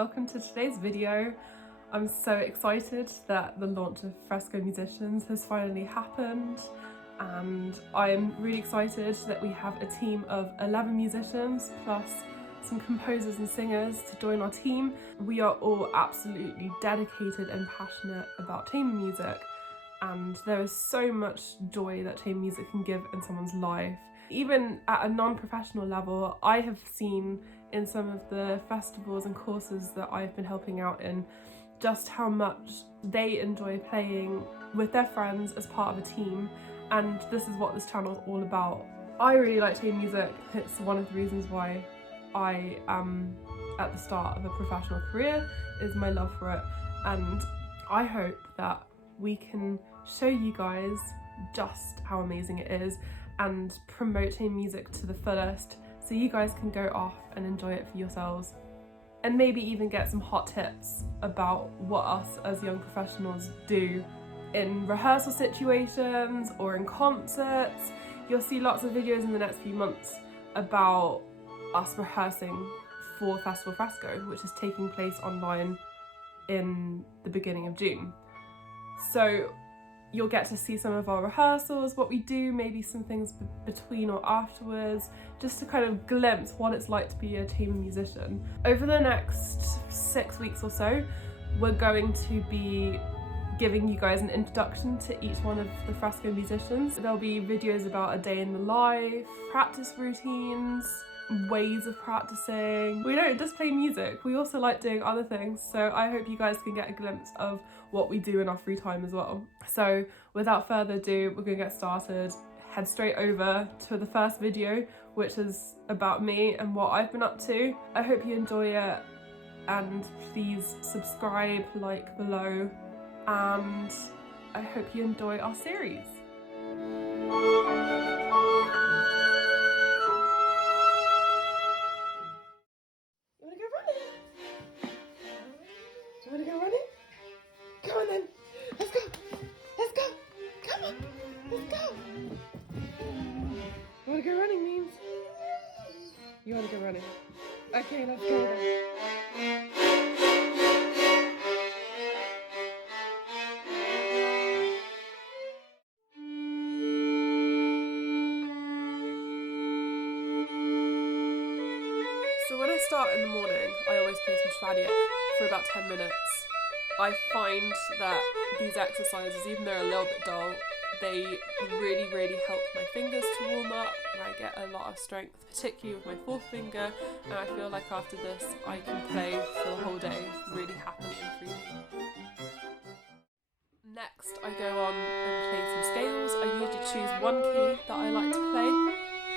welcome to today's video. I'm so excited that the launch of Fresco Musicians has finally happened, and I'm really excited that we have a team of 11 musicians plus some composers and singers to join our team. We are all absolutely dedicated and passionate about chamber music, and there is so much joy that chamber music can give in someone's life. Even at a non-professional level, I have seen in some of the festivals and courses that I've been helping out in just how much they enjoy playing with their friends as part of a team, and this is what this channel is all about. I really like chamber music. It's one of the reasons why I am at the start of a professional career, is my love for it, and I hope that we can show you guys just how amazing it is and promote chamber music to the fullest, so you guys can go off and enjoy it for yourselves, and maybe even get some hot tips about what us as young professionals do in rehearsal situations or in concerts. You'll see lots of videos in the next few months about us rehearsing for Festival Fresco, which is taking place online in the beginning of June. So you'll get to see some of our rehearsals, what we do, maybe some things between or afterwards, just to kind of glimpse what it's like to be a chamber musician. Over the next 6 weeks or so, we're going to be giving you guys an introduction to each one of the Fresco musicians. There'll be videos about a day in the life, practice routines, ways of practicing. We don't just play music, we also like doing other things, so I hope you guys can get a glimpse of what we do in our free time as well. So without further ado, we're gonna get started. Head straight over to the first video, which is about me and what I've been up to. I hope you enjoy it, and please subscribe, like below, and I hope you enjoy our series. You want to go running? Okay, let's go then. So when I start in the morning, I always play some Schwadiak for about 10 minutes. I find that these exercises, even though they're a little bit dull, they really help my fingers to warm up, and I get a lot of strength, particularly with my fourth finger, and I feel like after this I can play for the whole day really happily and freely. Next I go on and play some scales. I usually choose one key that I like to play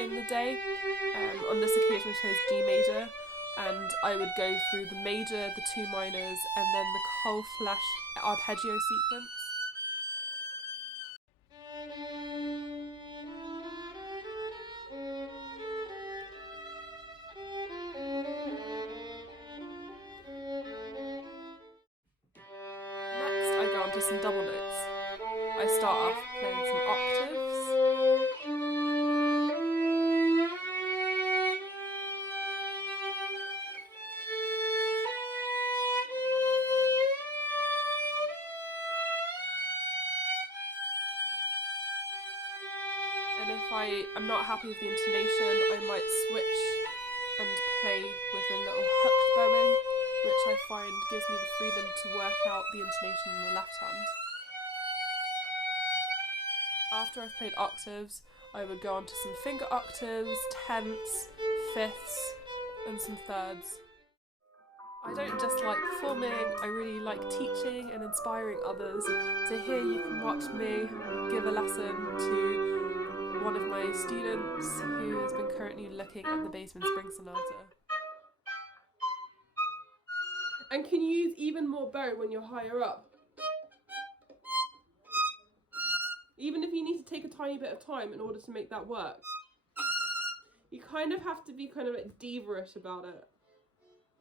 in the day. On this occasion I chose G major, and I would go through the major, the two minors, and then the whole flash arpeggio sequence. To some double notes. I start off playing some octaves. And if I'm not happy with the intonation, I might switch and play with a little hooked bowing, which I find gives me the freedom to work out the intonation in the left hand. After I've played octaves, I would go on to some finger octaves, tenths, fifths, and some thirds. I don't just like performing, I really like teaching and inspiring others. So here you can watch me give a lesson to one of my students who has been currently looking at the Basement Spring Sonata. And can you use even more bow when you're higher up? Even if you need to take a tiny bit of time in order to make that work. You kind of have to be kind of like diva-ish about it.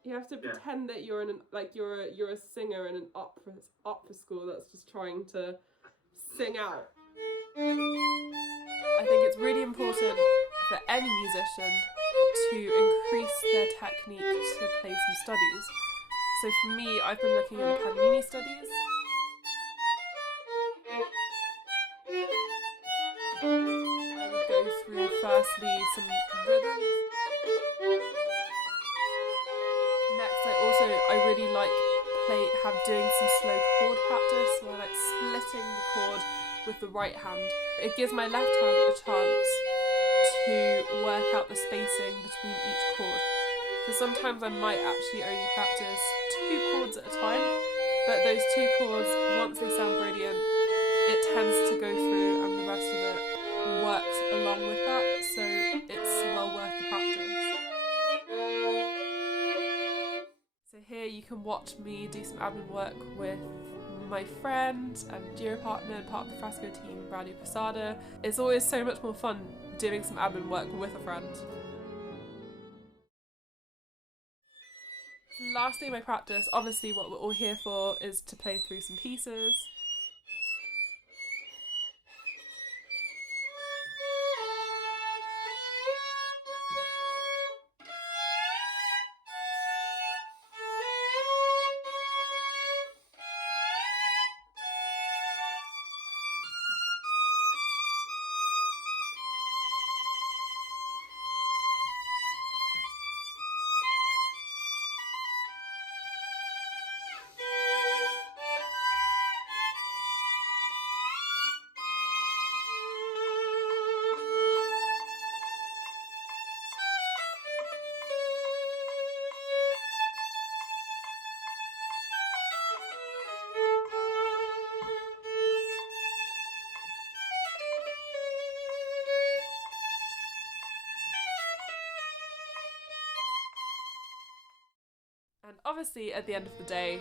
You have to pretend that you're in you're a singer in an opera school that's just trying to sing out. I think it's really important for any musician to increase their technique to play some studies. So for me, I've been looking at the Paganini studies. I would go through firstly some rhythms. Next, I really like doing some slow chord practice, where I like splitting the chord with the right hand. It gives my left hand a chance to work out the spacing between each chord. So sometimes I might actually only practice 2 chords at a time, but those 2 chords, once they sound brilliant, it tends to go through and the rest of it works along with that, so it's well worth the practice. So here you can watch me do some admin work with my friend and duo partner and part of the Fresco team, Radio Posada. It's always so much more fun doing some admin work with a friend. Last thing I practice, obviously what we're all here for is to play through some pieces. And obviously at the end of the day,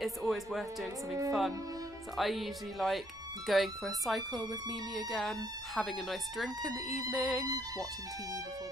it's always worth doing something fun. So I usually like going for a cycle with Mimi again, having a nice drink in the evening, watching TV before